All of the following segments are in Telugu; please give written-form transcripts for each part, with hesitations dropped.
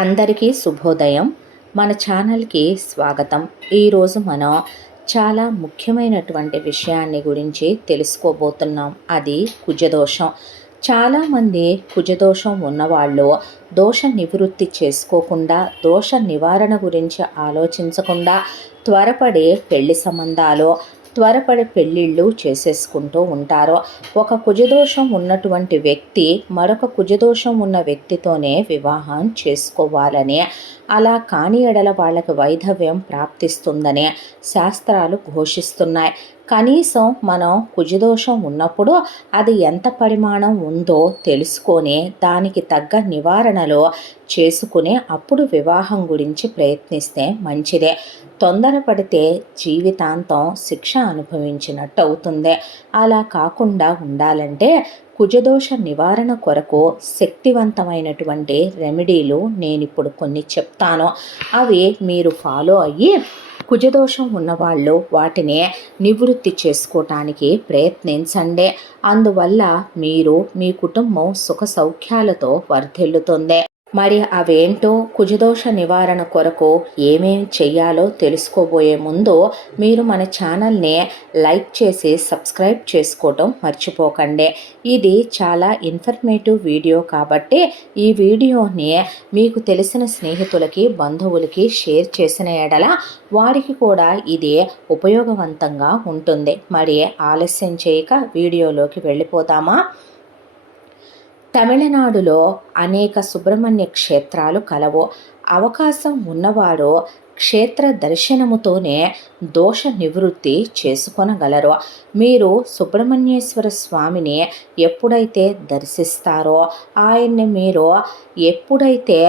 అందరికీ శుభోదయం. మన ఛానల్కి స్వాగతం. ఈరోజు మనం చాలా ముఖ్యమైనటువంటి విషయాన్ని గురించి తెలుసుకోబోతున్నాం. అది కుజదోషం. చాలామంది కుజదోషం ఉన్నవాళ్ళు దోష నివృత్తి చేసుకోకుండా, దోష నివారణ గురించి ఆలోచించకుండా త్వరపడే పెళ్లి సంబంధాలు, త్వరపడి పెళ్ళిళ్ళు చేసేసుకుంటూ ఉంటారు. ఒక కుజదోషం ఉన్నటువంటి వ్యక్తి మరొక కుజదోషం ఉన్న వ్యక్తితోనే వివాహం చేసుకోవాలని, అలా కాని ఎడల వాళ్ళకి వైధవ్యం ప్రాప్తిస్తుందని శాస్త్రాలు ఘోషిస్తున్నాయి. కనీసం మనం కుజదోషం ఉన్నప్పుడు అది ఎంత పరిమాణం ఉందో తెలుసుకొని దానికి తగ్గ నివారణలో చేసుకుని అప్పుడు వివాహం గురించి ప్రయత్నిస్తే మంచిదే. తొందరపడితే జీవితాంతం శిక్ష అనుభవించినట్టు అవుతుంది. అలా కాకుండా ఉండాలంటే కుజదోష నివారణ కొరకు శక్తివంతమైనటువంటి రెమెడీలు నేను ఇప్పుడు కొన్ని చెప్తాను. అవి మీరు ఫాలో అయ్యి కుజదోషం ఉన్నవాళ్ళు వాటిని నివృత్తి చేసుకోవటానికి ప్రయత్నించండి. అందువల్ల మీరు మీ కుటుంబం సుఖ సౌఖ్యాలతో వర్ధిల్లుతుంది. మరి అవేంటో, కుజదోష నివారణ కొరకు ఏమేం చెయ్యాలో తెలుసుకోబోయే ముందు మీరు మన ఛానల్ని లైక్ చేసి సబ్స్క్రైబ్ చేసుకోవటం మర్చిపోకండి. ఇది చాలా ఇన్ఫర్మేటివ్ వీడియో కాబట్టి ఈ వీడియోని మీకు తెలిసిన స్నేహితులకి, బంధువులకి షేర్ చేసిన ఎడల వారికి కూడా ఇది ఉపయోగవంతంగా ఉంటుంది. మరి ఆలస్యం చేయక వీడియోలోకి వెళ్ళిపోదామా? తమిళనాడులో అనేక సుబ్రహ్మణ్య క్షేత్రాలు కలవు. అవకాశం ఉన్నవారు క్షేత్ర దర్శనముతోనే దోష నివృత్తి చేసుకొనగలరు. మీరు సుబ్రహ్మణ్యేశ్వర స్వామిని ఎప్పుడైతే దర్శిస్తారో, ఆయన్ని మీరు ఎప్పుడైతే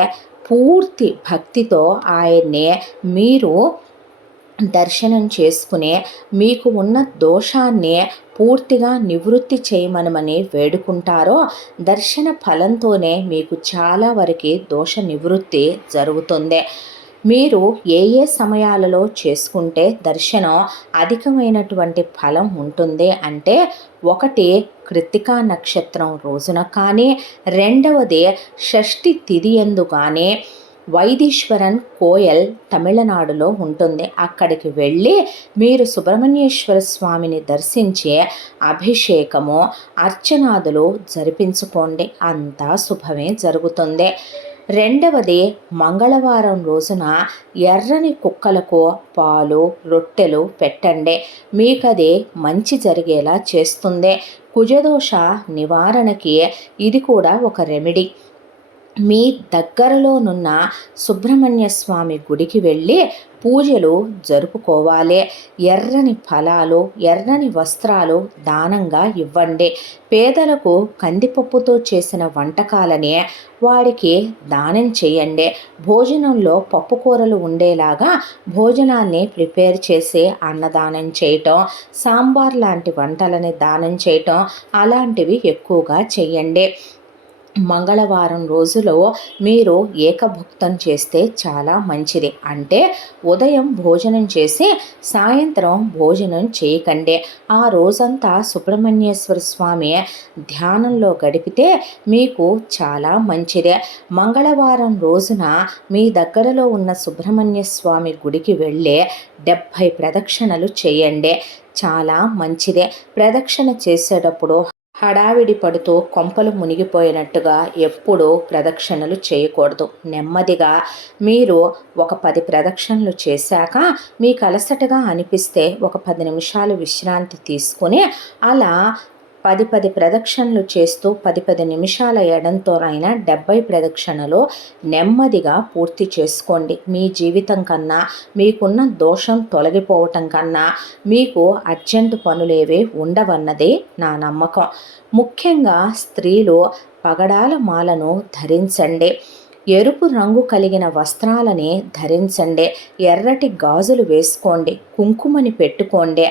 పూర్తి భక్తితో ఆయన్ని మీరు దర్శనం చేసుకునే మీకు ఉన్న దోషాన్ని పూర్తిగా నివృత్తి చేయమనమని వేడుకుంటారో, దర్శన ఫలంతోనే మీకు చాలా వరకు దోష నివృత్తి జరుగుతుంది. మీరు ఏ ఏ సమయాలలో చేసుకుంటే దర్శనం అధికమైనటువంటి ఫలం ఉంటుంది అంటే, ఒకటి కృత్తికా నక్షత్రం రోజున కానీ, రెండవది షష్ఠి తిథి యందు కానీ. వైదీశ్వరన్ కోయల్ తమిళనాడులో ఉంటుంది. అక్కడికి వెళ్ళి మీరు సుబ్రహ్మణ్యేశ్వర స్వామిని దర్శించి అభిషేకము, అర్చనాదులు జరిపించుకోండి. అంతా శుభమే జరుగుతుంది. రెండవది, మంగళవారం రోజున ఎర్రని కుక్కలకు పాలు, రొట్టెలు పెట్టండి. మీకది మంచి జరిగేలా చేస్తుంది. కుజదోష నివారణకి ఇది కూడా ఒక రెమెడీ. మీ దగ్గరలోనున్న సుబ్రహ్మణ్య స్వామి గుడికి వెళ్ళి పూజలు జరుపుకోవాలి. ఎర్రని ఫలాలు, ఎర్రని వస్త్రాలు దానంగా ఇవ్వండి. పేదలకు కందిపప్పుతో చేసిన వంటకాలని వాడికి దానం చేయండి. భోజనంలో పప్పుకూరలు ఉండేలాగా భోజనాన్ని ప్రిపేర్ చేసి అన్నదానం చేయటం, సాంబార్ లాంటి వంటలని దానం చేయటం, అలాంటివి ఎక్కువగా చేయండి. మంగళవారం రోజులో మీరు ఏకభుక్తం చేస్తే చాలా మంచిది. అంటే ఉదయం భోజనం చేసి సాయంత్రం భోజనం చేయకండి. ఆ రోజంతా సుబ్రహ్మణ్యేశ్వర స్వామి ధ్యానంలో గడిపితే మీకు చాలా మంచిదే. మంగళవారం రోజున మీ దగ్గరలో ఉన్న సుబ్రహ్మణ్య స్వామి గుడికి వెళ్ళి 70 ప్రదక్షిణలు చేయండి. చాలా మంచిదే. ప్రదక్షిణ చేసేటప్పుడు హడావిడి పడుతూ కొంపలు మునిగిపోయినట్టుగా ఎప్పుడూ ప్రదక్షిణలు చేయకూడదు. నెమ్మదిగా మీరు ఒక 10 ప్రదక్షిణలు చేశాక మీకు అలసటగా అనిపిస్తే ఒక 10 నిమిషాలు విశ్రాంతి తీసుకుని అలా 10 ప్రదక్షిణలు చేస్తూ 10 నిమిషాల ఎడంతోనైనా 70 ప్రదక్షిణలు నెమ్మదిగా పూర్తి చేసుకోండి. మీ జీవితం కన్నా, మీకున్న దోషం తొలగిపోవటం కన్నా మీకు అర్జెంటు పనులేవే ఉండవన్నదే నా నమ్మకం. ముఖ్యంగా స్త్రీలు పగడాల మాలను ధరించండి. ఎరుపు రంగు కలిగిన వస్త్రాలని ధరించండి. ఎర్రటి గాజులు వేసుకోండి. కుంకుమని పెట్టుకోండి.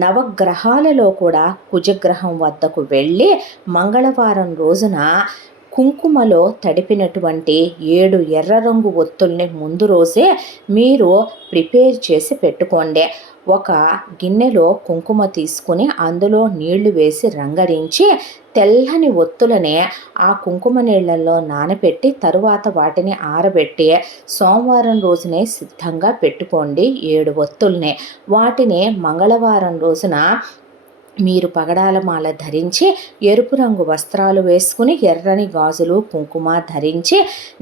నవగ్రహాలలో కూడా కుజగ్రహం వద్దకు వెళ్ళి మంగళవారం రోజున కుంకుమలో తడిపినటువంటి 7 ఎర్ర రంగు ఒత్తుల్ని ముందు రోజే మీరు ప్రిపేర్ చేసి పెట్టుకోండి. ఒక గిన్నెలో కుంకుమ తీసుకుని అందులో నీళ్లు వేసి రంగరించి తెల్లని ఒత్తులనే ఆ కుంకుమ నీళ్లలో నానబెట్టి తరువాత వాటిని ఆరబెట్టి సోమవారం రోజునే సిద్ధంగా పెట్టుకోండి. 7 ఒత్తుల్ని వాటిని మంగళవారం రోజున మీరు పగడాల మాల ధరించి ఎరుపు రంగు వస్త్రాలు వేసుకుని ఎర్రని గాజులు కుంకుమ ధరించి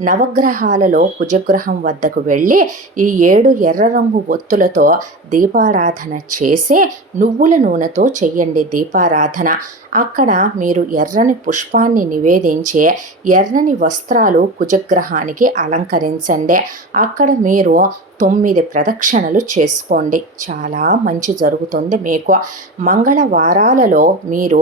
నవగ్రహాలలో కుజగ్రహం వద్దకు వెళ్ళి ఈ 7 ఎర్ర రంగు ఒత్తులతో దీపారాధన చేసి నువ్వుల నూనెతో చెయ్యండి దీపారాధన. అక్కడ మీరు ఎర్రని పుష్పాన్ని నివేదించి ఎర్రని వస్త్రాలు కుజగ్రహానికి అలంకరించండి. అక్కడ మీరు 9 ప్రదక్షిణలు చేసుకోండి. చాలా మంచి జరుగుతుంది మీకు. మంగళవారాలలో మీరు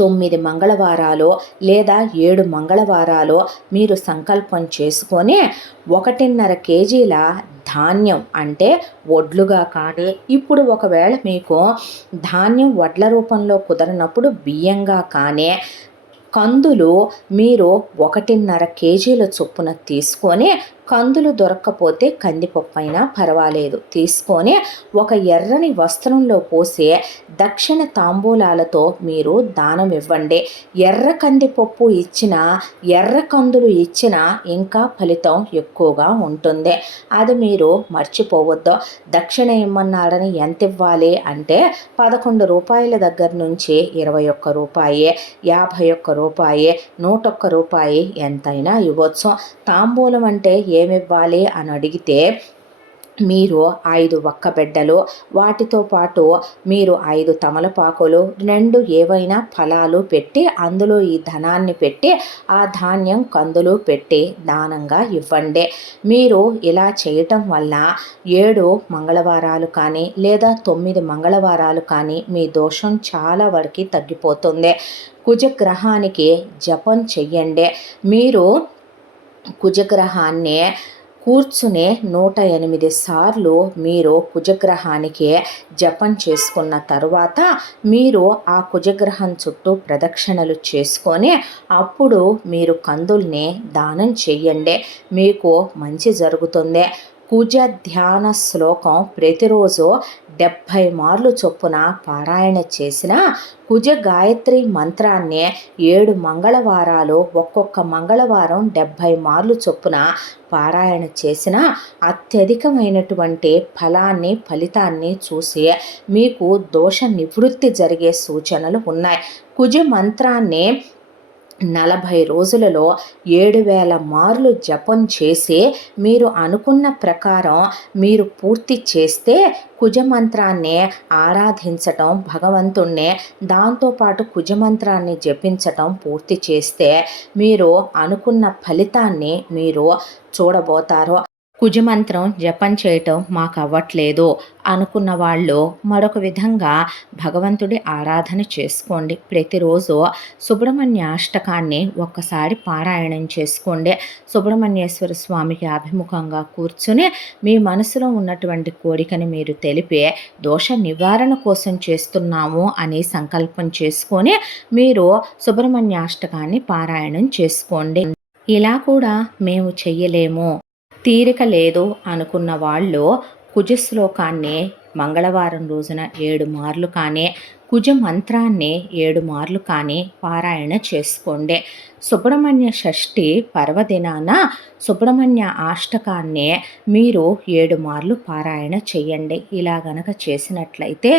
9 మంగళవారాలు లేదా 7 మంగళవారాలు మీరు సంకల్పం చేసుకొని 1.5 కేజీల ధాన్యం అంటే వడ్లుగా కానీ, ఇప్పుడు ఒకవేళ మీకు ధాన్యం వడ్ల రూపంలో కుదరనప్పుడు బియ్యంగా కానీ కందులు మీరు 1.5 కేజీల చొప్పున తీసుకొని, కందులు దొరక్కపోతే కందిపప్పు అయినా పర్వాలేదు తీసుకొని ఒక ఎర్రని వస్త్రంలో పోసి దక్షిణ తాంబూలాలతో మీరు దానం ఇవ్వండి. ఎర్ర కందిపప్పు ఇచ్చినా ఎర్ర కందులు ఇచ్చినా ఇంకా ఫలితం ఎక్కువగా ఉంటుంది. అది మీరు మర్చిపోవద్దు. దక్షిణ ఇమ్మన్నాడని ఎంత ఇవ్వాలి అంటే 11 రూపాయల దగ్గర నుంచి 21 రూపాయి, 51 రూపాయి, 101 రూపాయి ఎంతైనా ఇవ్వచ్చు. తాంబూలం అంటే ఏమివ్వాలి అని అడిగితే మీరు 5 ఒక్కబిడ్డలు, వాటితో పాటు మీరు 5 తమలపాకులు, 2 ఏవైనా ఫలాలు పెట్టి అందులో ఈ ధనాన్ని పెట్టి ఆ ధాన్యం కందులు పెట్టి దానంగా ఇవ్వండి. మీరు ఇలా చేయటం వల్ల 7 మంగళవారాలు కానీ లేదా 9 మంగళవారాలు కానీ మీ దోషం చాలా వరకు తగ్గిపోతుంది. కుజగ్రహానికి జపం చెయ్యండి. మీరు కుజగ్రహాన్ని కూర్చునే 108 సార్లు మీరు కుజగ్రహానికి జపం చేసుకున్న తరువాత మీరు ఆ కుజగ్రహం చుట్టూ ప్రదక్షిణలు చేసుకొని అప్పుడు మీరు కందుల్ని దానం చెయ్యండి. మీకు మంచి జరుగుతుంది. కుజ ధ్యాన శ్లోకం ప్రతిరోజు 70 మార్లు చొప్పున పారాయణ చేసిన కుజ గాయత్రి మంత్రాన్ని 7 మంగళవారాలు ఒక్కొక్క మంగళవారం 70 మార్లు చొప్పున పారాయణ చేసిన అత్యధికమైనటువంటి ఫలితాన్ని చూసి మీకు దోష నివృత్తి జరిగే సూచనలు ఉన్నాయి. కుజ మంత్రాన్ని 40 రోజులలో 7,000 మార్లు జపం చేసి మీరు అనుకున్న ప్రకారం మీరు పూర్తి చేస్తే కుజమంత్రాన్ని ఆరాధించటం, భగవంతుణ్ణి దాంతోపాటు కుజమంత్రాన్ని జపించటం పూర్తి చేస్తే మీరు అనుకున్న ఫలితాన్ని మీరు చూడబోతారు. కుజమంత్రం జపం చేయటం మాకు అవ్వట్లేదు అనుకున్న వాళ్ళు మరొక విధంగా భగవంతుడి ఆరాధన చేసుకోండి. ప్రతిరోజు సుబ్రహ్మణ్య అష్టకాన్ని ఒక్కసారి పారాయణం చేసుకోండి. సుబ్రహ్మణ్యేశ్వర స్వామికి అభిముఖంగా కూర్చుని మీ మనసులో ఉన్నటువంటి కోరికని మీరు తెలిపి దోష నివారణ కోసం చేస్తున్నాము అని సంకల్పం చేసుకొని మీరు సుబ్రహ్మణ్య అష్టకాన్ని పారాయణం చేసుకోండి. ఇలా కూడా మేము చెయ్యలేము, తీరిక లేదు అనుకున్న వాళ్ళు కుజ శ్లోకాన్ని మంగళవారం రోజున 7 మార్లు కానీ కుజ మంత్రాన్ని 7 మార్లు కానీ పారాయణ చేసుకోండి. సుబ్రహ్మణ్య షష్ఠి పర్వదినాన సుబ్రహ్మణ్య అష్టకాన్ని మీరు 7 మార్లు పారాయణ చేయండి. ఇలా గనక చేసినట్లయితే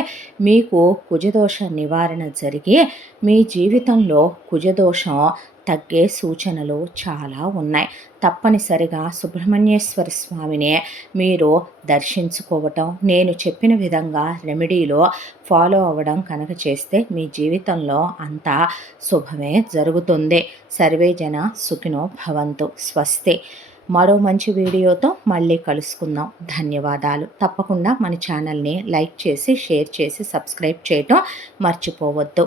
మీకు కుజదోష నివారణ జరిగి మీ జీవితంలో కుజదోషం తగ్గే సూచనలు చాలా ఉన్నాయి. తప్పనిసరిగా సుబ్రహ్మణ్యేశ్వర స్వామిని మీరు దర్శించుకోవటం, నేను చెప్పిన విధంగా రెమెడీలో ఫాలో అవ్వడం కనుక చేస్తే మీ జీవితంలో అంతా శుభమే జరుగుతుంది. సర్వే జన సుఖినో భవంతు. స్వస్తి. మరో మంచి వీడియోతో మళ్ళీ కలుసుకుందాం. ధన్యవాదాలు. తప్పకుండా మన ఛానల్ని లైక్ చేసి షేర్ చేసి సబ్స్క్రైబ్ చేయటం మర్చిపోవద్దు.